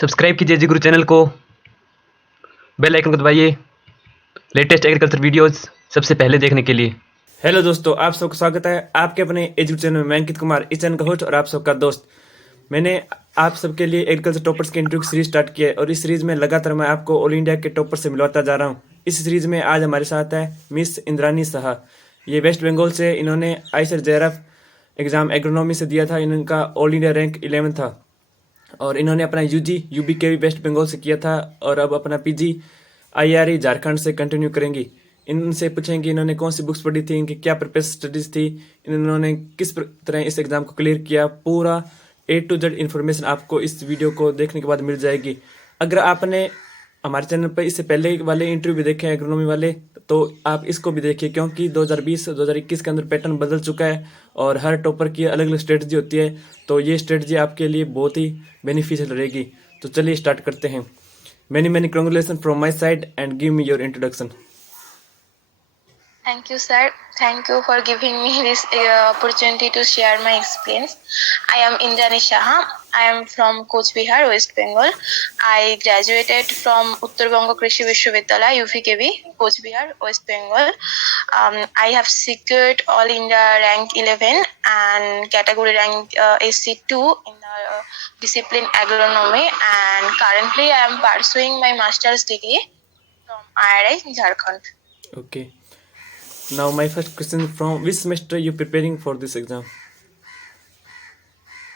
Subscribe कीजिए जी गुरु channel को, bell icon को दबाइए लेटेस्ट एग्रीकल्चर वीडियोस सबसे पहले देखने के लिए। हेलो दोस्तों, आप सबका स्वागत है आपके अपने एजुकेशन चैनल में। मैं अंकित कुमार, इस चैनल का होस्ट और आप सबका दोस्त। मैंने आप सबके लिए एग्रीकल्चर टॉपर्स के इंटरव्यू की सीरीज स्टार्ट की है और इस सीरीज में लगातार मैं आपको ऑल इंडिया के टॉपर से मिलवाता जा रहा हूँ। इस सीरीज में आज हमारे साथ है मिस इंद्रानी साहा। ये वेस्ट बंगाल से, इन्होंने आईसीआर जेआरएफ एग्जाम एग्रोनॉमी से दिया था। इनका ऑल इंडिया रैंक 11 था और इन्होंने अपना यूजी यूबी के भी वेस्ट बंगाल से किया था और अब अपना पीजी आईआरई झारखंड से कंटिन्यू करेंगी। इनसे पूछेंगे इन्होंने कौन सी बुक्स पढ़ी थी, इनकी क्या प्रिपेस स्टडीज थी, इन्होंने किस तरह इस एग्जाम को क्लियर किया। पूरा ए टू जेड इन्फॉर्मेशन आपको इस वीडियो को देखने के बाद मिल जाएगी। अगर आपने हमारे चैनल पर इससे पहले वाले इंटरव्यू भी देखे हैं एग्रोनॉमी वाले, तो आप इसको भी देखिए, क्योंकि 2020-2021 के अंदर पैटर्न बदल चुका है और हर टॉपर की अलग अलग स्ट्रेटजी होती है। तो ये स्ट्रेटजी आपके लिए बहुत ही बेनिफिशियल रहेगी। तो चलिए स्टार्ट करते हैं। Many many congratulation from my side and give me your introduction. Thank you, sir. Thank you for giving me this opportunity to share my experience. I am Indrani Shaha. I am from Coach Bihar, West Bengal. I graduated from Uttar Banga Krishi Vishwavidyalaya, UVKB, Coach Bihar, West Bengal. I have secured All India rank 11 and category rank SC2 in the discipline agronomy, and currently I am pursuing my master's degree from IRI, Jharkhand. Okay. Now my first question, from which semester you preparing for this exam?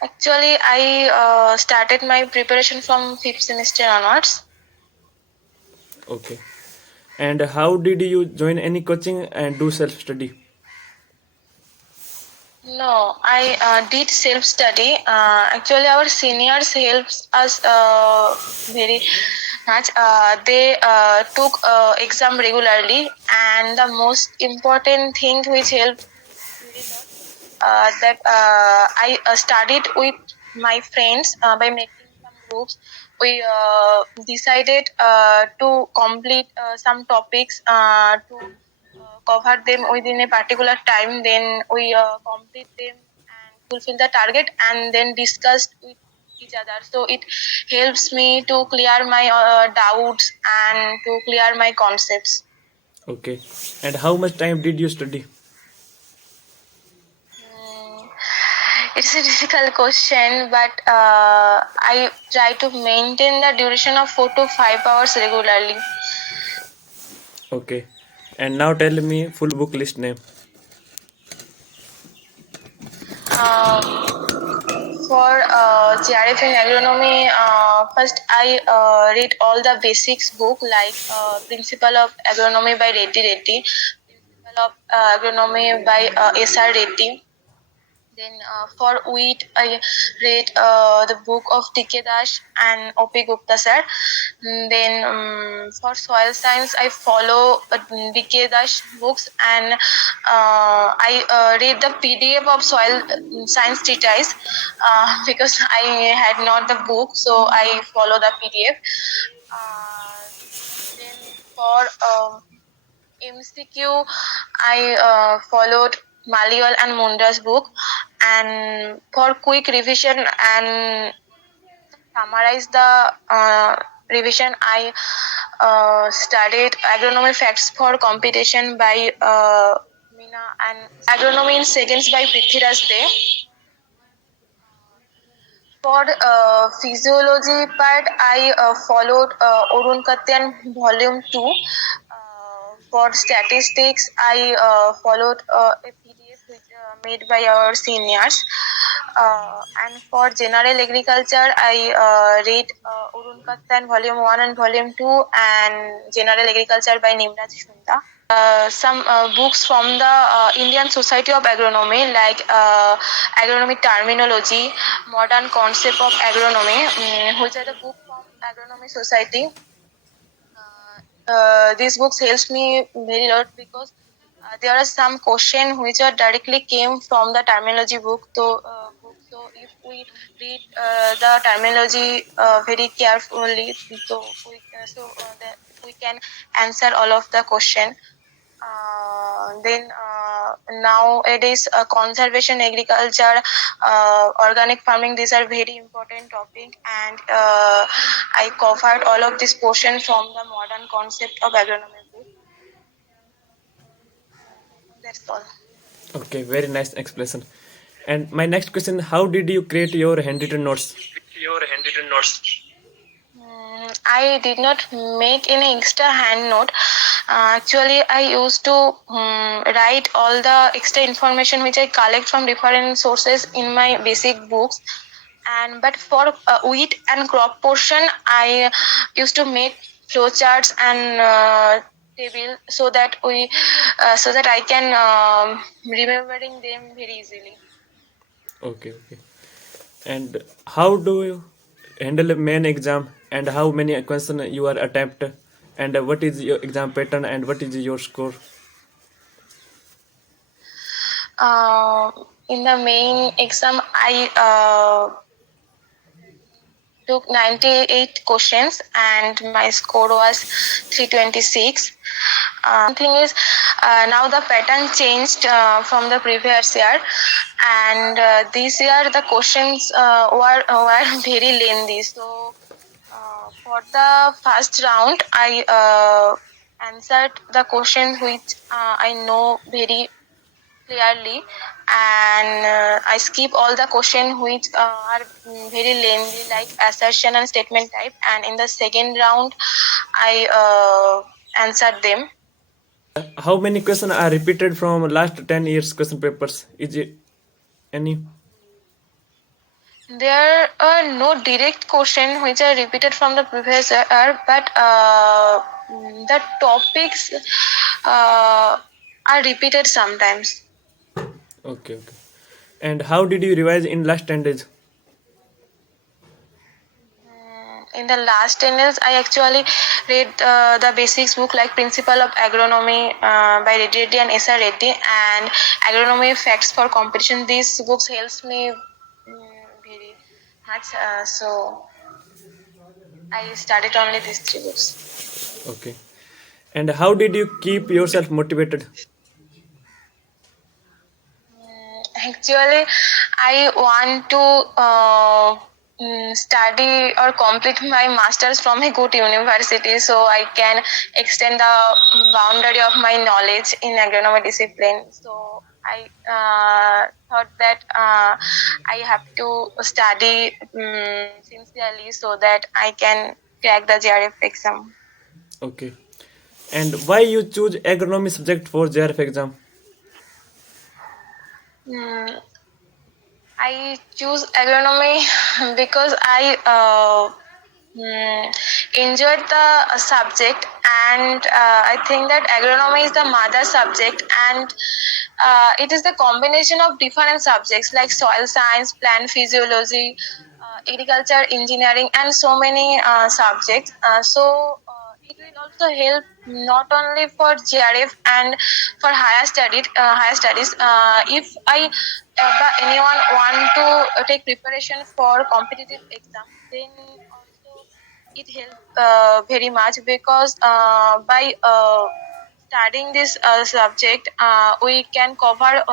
Actually, I started my preparation from 5th semester onwards. Okay. And how did you join any coaching and do self-study? No, I did self-study. Actually, our seniors helps us very much. They took exam regularly, and the most important thing which helped that I studied with my friends by making some groups. We decided to complete some topics to cover them within a particular time. Then we complete them and fulfill the target, and then discussed with each other. So it helps me to clear my doubts and to clear my concepts. Okay. And how much time did you study? It's a difficult question, but I try to maintain the duration of 4 to 5 hours regularly. Okay. And now tell me full book list name. For GRF in agronomy, first I read all the basics book like Principle of Agronomy by Reddy Reddy, Principle of Agronomy by SR Reddy. Then for wheat, I read the book of T.K. Das and O.P. Gupta sir. Then for soil science, I follow D.K. Das books, and I read the PDF of soil science treatise because I had not the book, so I follow the PDF. Then for MCQ, I followed Malial and Munda's book, and for quick revision and summarize the revision, I studied Agronomy Facts for Competition by Meena and Agronomy in Seconds by Prithviraj De. For physiology part, I followed Arun Katyan Volume 2. For statistics, I followed a PDF which, made by our seniors. And for general agriculture, I read Arun Katyan Volume 1 and Volume 2 and General Agriculture by Nimraj Shunda. Some books from the Indian Society of Agronomy, like Agronomy Terminology, Modern Concept of Agronomy, which are the book from Agronomy Society. These books helps me very lot because there are some questions which are directly came from the terminology book. So if we read the terminology very carefully, that we can answer all of the question. Then nowadays conservation agriculture, organic farming, these are very important topic, and I covered all of this portion from the modern concept of agronomy book. That's all. Okay, very nice explanation. And my next question: how did you create your handwritten notes? I did not make any extra hand note. Actually, I used to write all the extra information which I collect from different sources in my basic books. And but for wheat and crop portion, I used to make flowcharts and table so that I can remembering them very easily. Okay, okay. And how do you handle a main exam, and how many questions you are attempt, and what is your exam pattern, and what is your score? In the main exam, I took 98 questions and my score was 326. Thing is, now the pattern changed from the previous year, and this year the questions were very lengthy. So for the first round, I answered the questions which I know very clearly, and I skip all the questions which are very lengthy, like assertion and statement type. And in the second round, I answered them. How many questions are repeated from last 10 years question papers? Is it any? There are no direct questions which are repeated from the previous year, but the topics are repeated sometimes. Okay, okay. And how did you revise in last 10 days? In the last 10 years, I actually read the basics book like Principle of Agronomy by Reddy and S.R. Reddy, and Agronomy Facts for Competition. These books helps me very much. So I started only these three books. Okay. And how did you keep yourself motivated? Actually, I want to study or complete my masters from a good university so I can extend the boundary of my knowledge in agronomy discipline. So I thought that I have to study sincerely so that I can crack the JRF exam. Okay. And why you choose agronomy subject for JRF exam? Mm, I choose agronomy because I enjoyed the subject, and I think that agronomy is the mother subject, and it is the combination of different subjects like soil science, plant physiology, agriculture, engineering, and so many subjects. It will also help not only for JRF and for higher studies. If I but anyone want to take preparation for competitive exam, then also it helps very much because by studying this subject, we can cover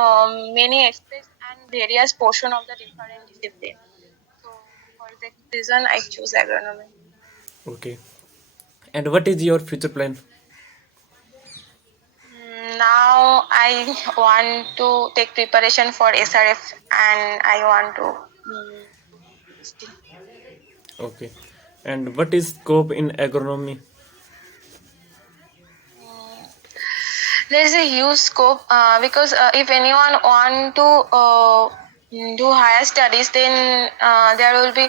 many aspects and various portion of the different discipline. So for that reason, I choose agronomy. Okay. And what is your future plan? Now I want to take preparation for SRF, and I want to still. Okay. And what is scope in agronomy? There is a huge scope because if anyone want to do higher studies, then there will be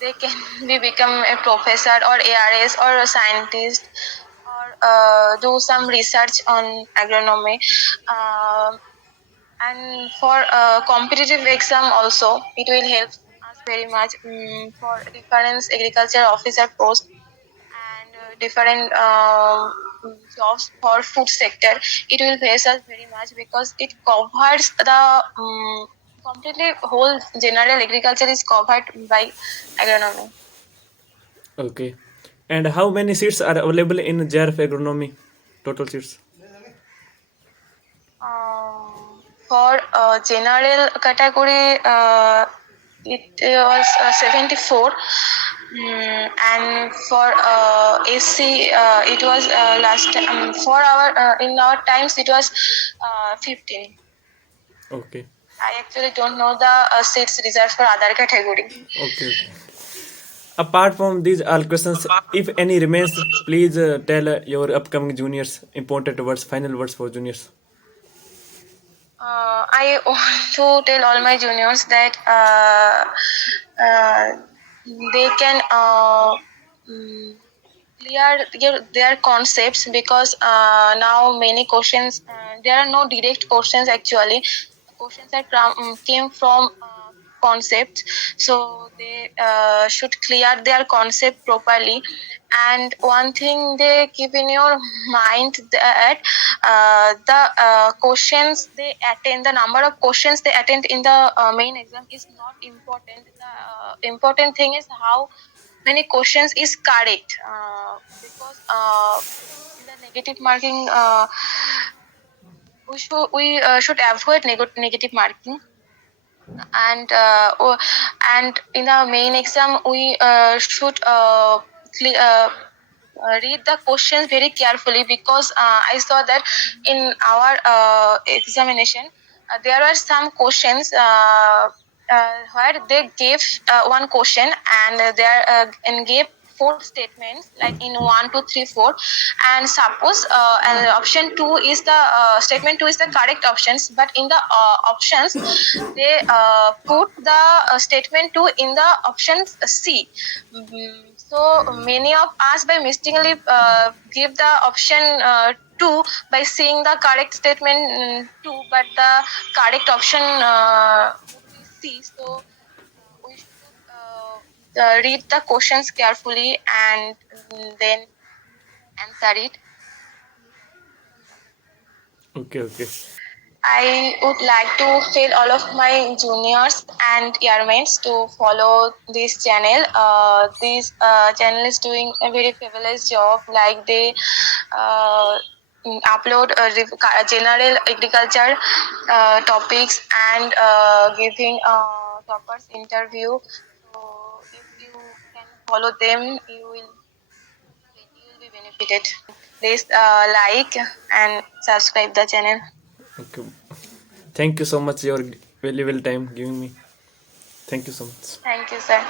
they can be become a professor or ARS or a scientist or do some research on agronomy. Um and for competitive exam also, it will help us very much for different agriculture officer post and different jobs for food sector. It will face us very much because it covers the completely whole general agriculture is covered by agronomy. Okay. And how many seats are available in JRF agronomy? Total seats. For general category, it was 74. And for AC, it was last for our in our times it was 15. Okay. I actually don't know the seats reserved for other category. Okay. Apart from these all questions, if any remains, please tell your upcoming juniors important words, final words for juniors. I want to tell all my juniors that they can clear their concepts, because now many questions, there are no direct questions actually. Questions that came from concepts, so they should clear their concept properly. And one thing they keep in your mind, that the questions they attend, the number of questions they attend in the main exam is not important. The important thing is how many questions is correct, because in the negative marking, we should avoid negative marking. And and in the main exam we should read the questions very carefully, because I saw that in our examination there were some questions where they gave one question, and and gave four statements, like in 1, 2, 3, 4. And suppose option 2 is the statement 2 is the correct options, but in the options they put the statement 2 in the option C. So many of us by mistakenly give the option 2 by seeing the correct statement 2, but the correct option would be C. So we should read the questions carefully and then answer it. Okay. I would like to tell all of my juniors and yearmates to follow this channel. This channel is doing a very fabulous job. Like they upload general agriculture topics, and giving toppers interview. So if you can follow them, you will be benefited. Please like and subscribe the channel. Okay. Thank you so much your valuable time giving me. Thank you so much. Thank you, sir.